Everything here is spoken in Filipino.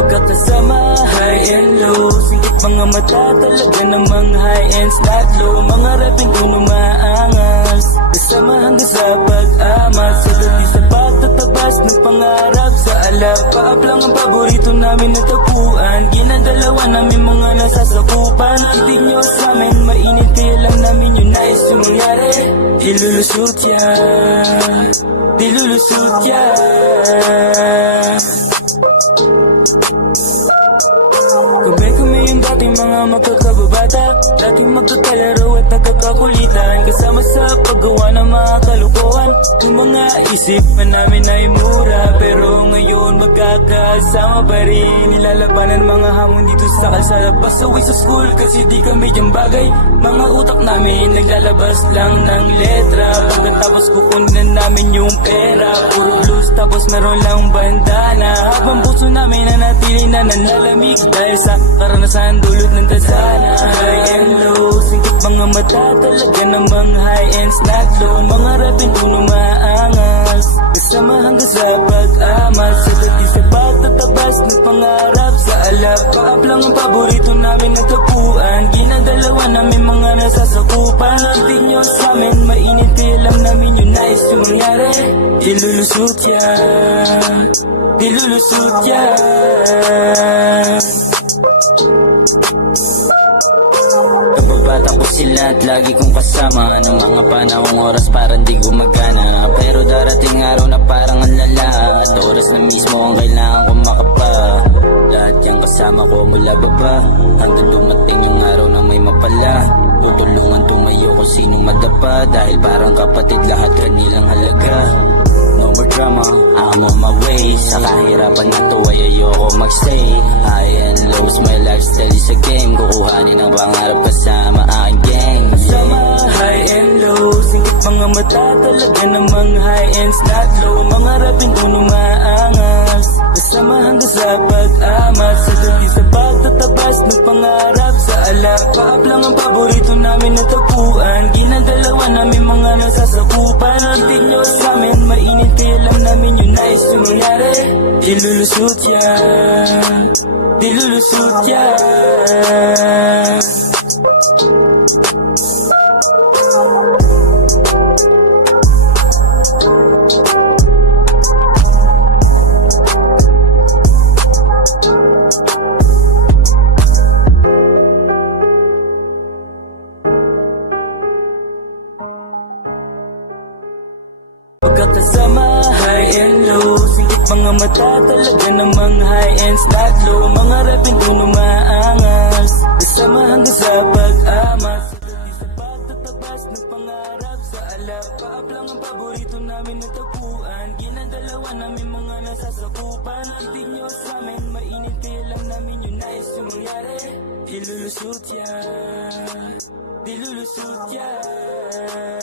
Magkakasama, high and low, singit mga mata, talaga namang high and not low. Mga rapin ko maangas, kasama hanggang sa pag-amas. Sa dati sa pagtatabas ng pangarap, sa alap paap lang ang paborito namin na tapuan. Ginagalawan namin mga nasasakupan. Itig nyo sa amin, mainit kaya lang namin yung nais yung mangyari. Ilulusot yan, dilulusot yan. Kami yung dating mga magkakababata, dating magkakalaro at nagkakakulitan, kasama sa paggawa ng mga kalukuhan. Yung mga isipan namin ay mura, pero ngayon magkakasama pa rin. Nilalabanan mga hamon dito sa kalsada, pasaway sa school kasi di kami dyan bagay. Mga utak namin naglalabas lang ng letra, pagkatapos kukunin namin yung pera. Puro blues tapos meron lang bandana, habang puso namin nanatili na nanlalamig dahil sa karanasan dulot ng tasana. High and low, singkit mga mata, talaga namang high and not low. Mga rapin puno maangas, kasama hanggang sa pag-amas. Sa dati sa pagtatabas ng pangarap, sa alap paap lang ang paborito namin na tapuan. Ginagalawan namin mga nasasakupan. Itig nyo sa amin, mainit kaya lang namin yung nais yung mangyari. Dilulusot yan, dilulusot yan. Kababata ko sila at lagi kong kasama ng mga panahong oras parang di gumagana. Pero darating araw na parang ang lala, at oras na mismo ang kailangan kong makapa. Lahat yung kasama ko mula baba, hanggang dumating yung araw na may mapala. Tutulungan tumayo kung sinong madapa, dahil parang kapatid lahat kanilang halaga. No more drama, I'm on my way. Sa kahirapan na to ay ayoko magstay. High and lows, my lifestyle is a game. Kukuhanin ang pangarap kasama aking gang. Kasama high and low, singkit mga mata, talaga namang high and not low. Mga rapin puno maangas, kasama hanggang sa pag-amas. Sa dati sa pagtatabas ng pangarap, sa alap paap lang ang paborito namin na tapuan. Ginagalawan namin mga nasasakupan. Itig nyo sa amin, mainit kaya lang namin yung nais yung mangyari. Dilulusot yan, dilulusot yan. Pagkakasama, high and low, singkit mga mata, talaga namang high and not low. Mga rapin puno maangas, kasama hanggang sa pag-amas. Sa dati sa pagtatabas ng pangarap, sa alap paap lang ang paborito namin na tapuan. Ginagalawan namin mga nasasakupan. Itig nyo sa amin, mainit kaya lang namin yung nais yung mangyari. Dilulusot yan, dilulusot yan.